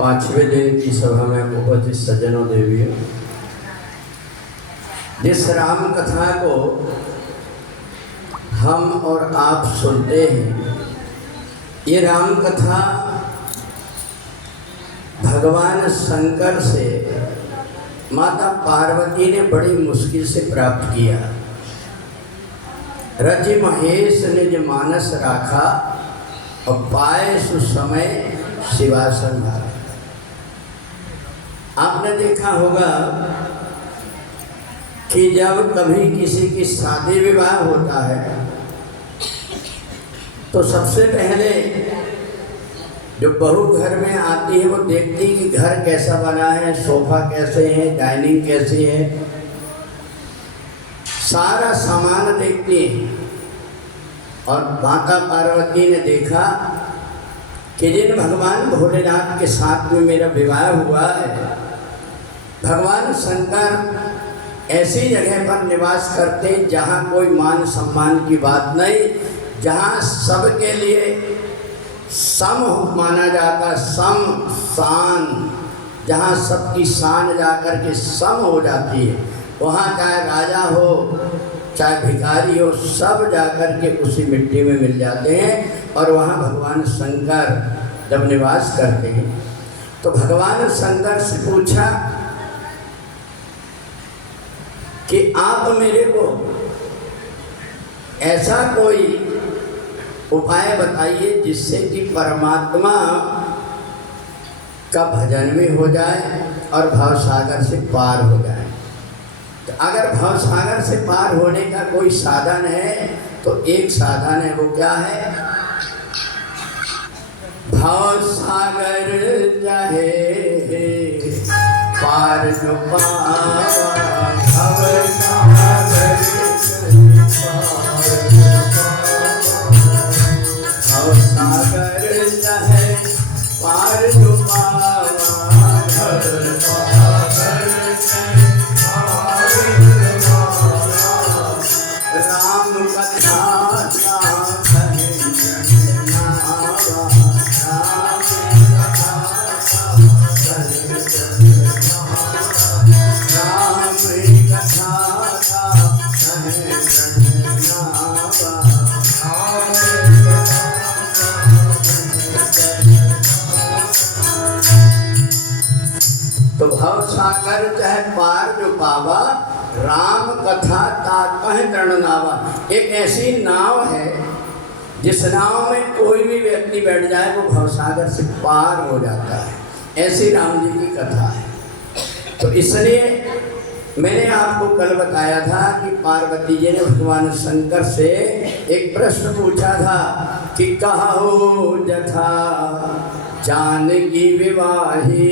पांचवें दिन की सभा में उपस्थित सज्जनों देवियों, जिस राम कथा को हम और आप सुनते हैं, ये राम कथा भगवान शंकर से माता पार्वती ने बड़ी मुश्किल से प्राप्त किया। रचि महेश निज मानस राखा और पाए सुसमय शिवासन धारा। आपने देखा होगा कि जब कभी किसी की शादी विवाह होता है तो सबसे पहले जो बहू घर में आती है वो देखती कि घर कैसा बना है, सोफा कैसे है, डाइनिंग कैसी है, सारा सामान देखती है। और माता पार्वती ने देखा कि जिन भगवान भोलेनाथ के साथ में मेरा विवाह हुआ है, भगवान शंकर ऐसी जगह पर निवास करते जहाँ कोई मान सम्मान की बात नहीं, जहाँ सबके लिए सम माना जाता, सम शान, जहाँ सबकी शान जाकर के सम हो जाती है, वहाँ चाहे राजा हो चाहे भिखारी हो, सब जाकर के उसी मिट्टी में मिल जाते हैं। और वहाँ भगवान शंकर जब निवास करते हैं तो भगवान शंकर से पूछा कि आप मेरे को ऐसा कोई उपाय बताइए जिससे कि परमात्मा का भजन भी हो जाए और भवसागर से पार हो जाए। तो अगर भवसागर से पार होने का कोई साधन है तो एक साधन है, वो क्या है? भवसागर चाहे पार जो पावा, भवसागर चाहे पार जो पावा, राम कथा तो भवसागर चाहे पार जो पावा, राम कथा ताकह तरण नावा। एक ऐसी नाव है जिस नाव में कोई भी व्यक्ति बैठ जाए वो भवसागर से पार हो जाता है, ऐसी राम जी की कथा है। तो इसलिए मैंने आपको कल बताया था कि पार्वती जी ने भगवान शंकर से एक प्रश्न पूछा था कि कहो जथा जानकी विवाही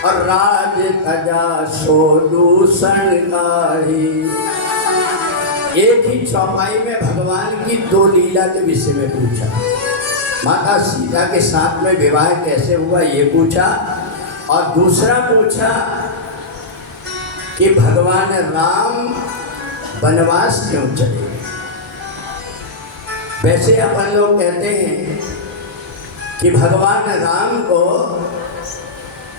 और राज तजा सो दूषण गाही। एक ही चौपाई में भगवान की दो लीला के विषय में पूछा। माता सीता के साथ में विवाह कैसे हुआ ये पूछा, और दूसरा पूछा कि भगवान राम वनवास क्यों चले। वैसे अपन लोग कहते हैं कि भगवान राम को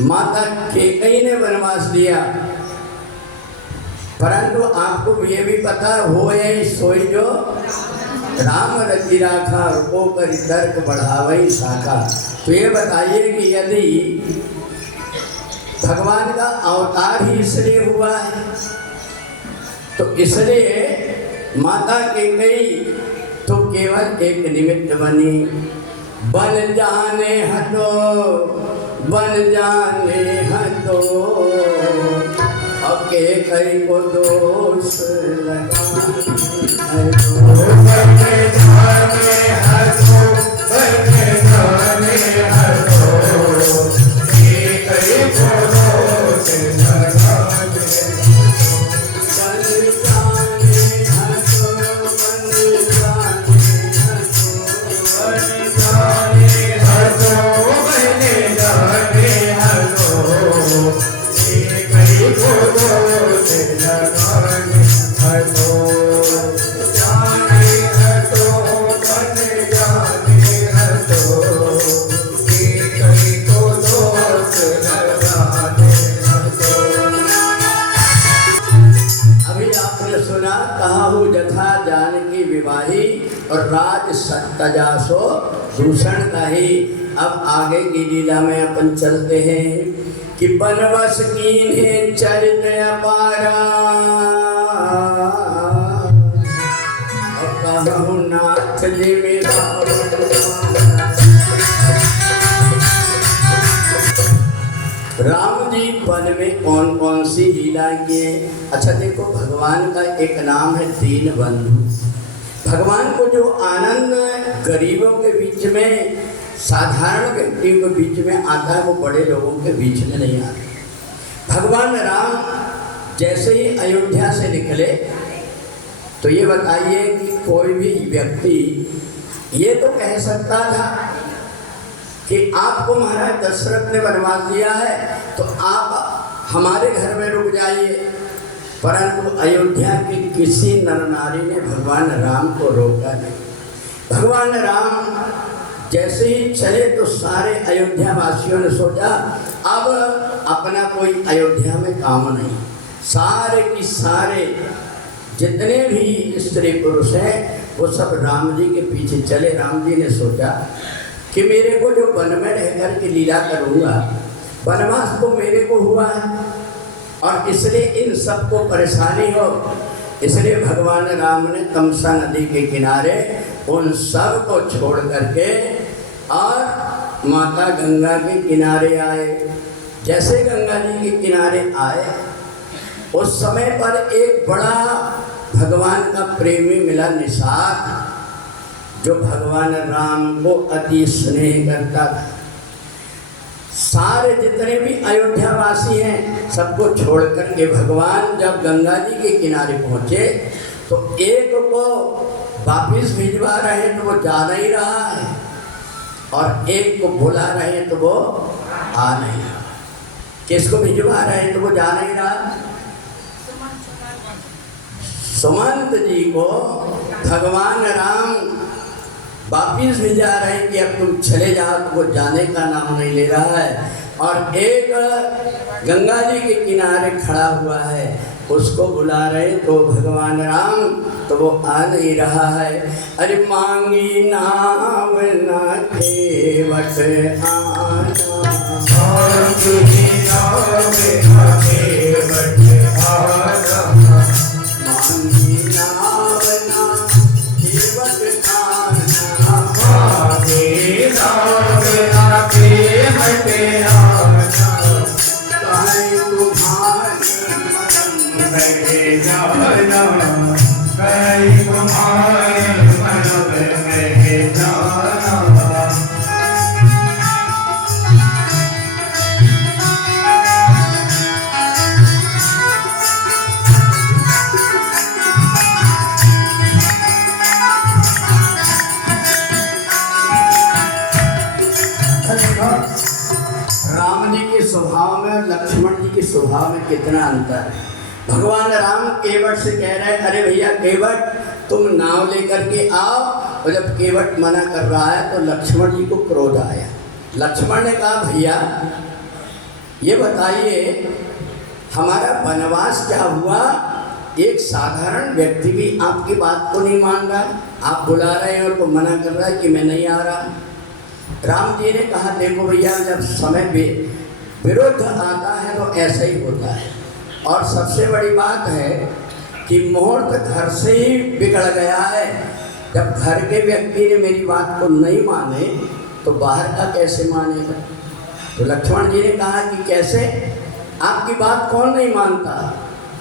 माता कैकेयी ने वनवास दिया, परंतु आपको ये भी पता हो यही सोई जो राम रचि राखा, रूपो कर तर्क बढ़ावई शाखा। तो ये बताइए कि यदि भगवान का अवतार ही इसलिए हुआ है तो इसलिए माता कैकेयी तो केवल एक निमित्त बनी। बन जाने हटो, बन जाने हटो, अब कैकेयी को दोष लगा। हटो जाने हटो बन कहु जथा जानकी विवाही और राज सत्तजासो दूषण कही। अब आगे की लीला में अपन चलते हैं कि बनवस कीन्हे चरित अपारा और कहु नाथ जी राम जी वन में कौन कौन सी लीला किए। अच्छा देखो, भगवान का एक नाम है दीन बंधु। भगवान को जो आनंद गरीबों के बीच में, साधारण व्यक्तियों के बीच में आता है, वो बड़े लोगों के बीच में नहीं आता। भगवान राम जैसे ही अयोध्या से निकले तो ये बताइए कि कोई भी व्यक्ति ये तो कह सकता था कि आपको महाराज दशरथ ने वनवास दिया है तो आप हमारे घर में रुक जाइए, परंतु अयोध्या के किसी नर नारी ने भगवान राम को रोका नहीं। भगवान राम जैसे ही चले तो सारे अयोध्या वासियों ने सोचा अब अपना कोई अयोध्या में काम नहीं। सारे की सारे जितने भी स्त्री पुरुष हैं वो सब राम जी के पीछे चले। राम जी ने सोचा कि मेरे को जो वन में रह कर के लीला करूँगा, वनवास तो मेरे को हुआ है और इसलिए इन सबको परेशानी हो, इसलिए भगवान राम ने तमसा नदी के किनारे उन सब को छोड़ करके और माता गंगा के किनारे आए। जैसे गंगा जी के किनारे आए उस समय पर एक बड़ा भगवान का प्रेमी मिला, निषाद, जो भगवान राम को अति स्नेह करता था। सारे जितने भी अयोध्या वासी हैं सबको छोड़ करके भगवान जब गंगा जी के किनारे पहुँचे तो एक को वापिस भिजवा रहे हैं तो वो जा नहीं रहा है और एक को बुला रहे हैं तो वो आ नहीं रहा। किसको भिजवा रहे हैं तो वो जा नहीं रहा? सुमंत जी को भगवान राम वापिस भिजा रहे हैं कि अब तुम चले जाओ, तो वो जाने का नाम नहीं ले रहा है। और एक गंगा जी के किनारे खड़ा हुआ है, उसको बुला रहे तो भगवान राम, तो वो आ नहीं रहा है। अरे मांगी नाव ना केवट आना, मांगी नाव ना केवट आना, मांगी नाव ना केवट आना, मांगी नाव ना केवट आना, कहीं तुम्हारे में जाना, कहीं तुम्हारे मन में जाना। राम जी के स्वभाव में और लक्ष्मण जी के स्वभाव में कितना अंतर है। भगवान राम केवट से कह रहे हैं, अरे भैया केवट तुम नाव लेकर के आओ, और जब केवट मना कर रहा है तो लक्ष्मण जी को क्रोध आया। लक्ष्मण ने कहा भैया ये बताइए हमारा वनवास क्या हुआ, एक साधारण व्यक्ति भी आपकी बात को नहीं मान रहा है, आप बुला रहे हैं और वो मना कर रहा है कि मैं नहीं आ रहा। राम जी ने कहा देखो भैया जब समय विरुद्ध आता है तो ऐसा ही होता है, और सबसे बड़ी बात है कि मुहूर्त घर से ही बिगड़ गया है। जब घर के व्यक्ति ने मेरी बात को नहीं माने तो बाहर का कैसे मानेगा। तो लक्ष्मण जी ने कहा कि कैसे, आपकी बात कौन नहीं मानता।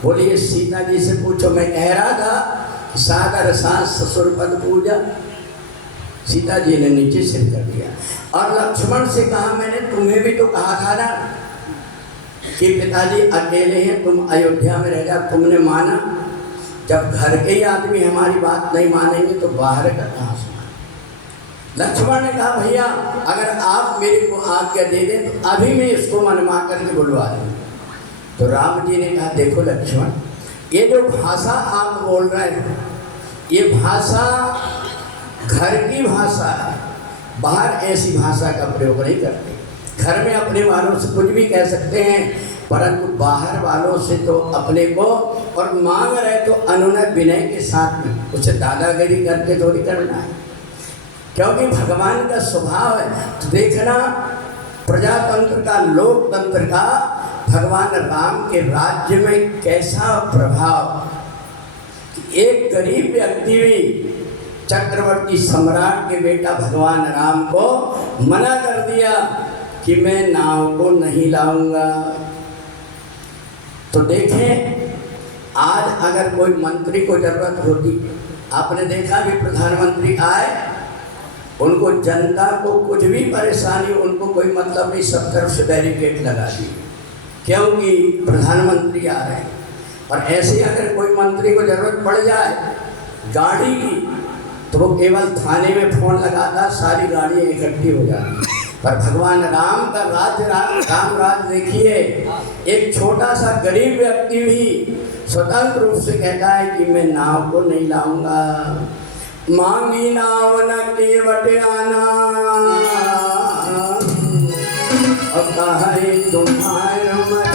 बोलिए सीता जी से पूछो, मैं कह रहा था कि सादर सास ससुर पद पूजा। सीता जी ने नीचे सिर कर दिया। और लक्ष्मण से कहा मैंने तुम्हें भी तो कहा था ना कि पिताजी अकेले हैं, तुम अयोध्या में रह जा, तुमने माना। जब घर के ही आदमी हमारी बात नहीं मानेंगे तो बाहर का कहाँ से। लक्ष्मण ने कहा भैया अगर आप मेरे को आज्ञा दे दें तो अभी मैं इसको मनवा करके बुलवा दूँ। तो राम जी ने कहा देखो लक्ष्मण, ये जो भाषा आप बोल रहे हैं ये भाषा घर की भाषा है, बाहर ऐसी भाषा का प्रयोग नहीं करते। घर में अपने वालों से कुछ भी कह सकते हैं, परंतु बाहर वालों से तो अपने को, और मांग रहे तो अनुनय विनय के साथ में, उसे दादागिरी करके थोड़ी करना है, क्योंकि भगवान का स्वभाव है। तो देखना प्रजातंत्र का, लोकतंत्र का भगवान राम के राज्य में कैसा प्रभाव। एक गरीब व्यक्ति भी चक्रवर्ती सम्राट के बेटा भगवान राम को मना कर दिया कि मैं नाव को नहीं लाऊंगा। तो देखें, आज अगर कोई मंत्री को जरूरत होती, आपने देखा भी प्रधानमंत्री आए, उनको जनता को कुछ भी परेशानी, उनको कोई मतलब नहीं, सब तरफ से बैरिकेड लगा दी, क्योंकि प्रधानमंत्री आ रहे हैं। और ऐसे अगर कोई मंत्री को जरूरत पड़ जाए गाड़ी की, तो वो केवल थाने में फोन लगाता, सारी गाड़ियाँ इकट्ठी हो जाती। पर भगवान राम का राम राज देखिए, एक छोटा सा गरीब व्यक्ति भी स्वतंत्र रूप से कहता है कि मैं नाव को नहीं लाऊंगा। मांगी नाव न केवट आना, और कहे तुम्हारे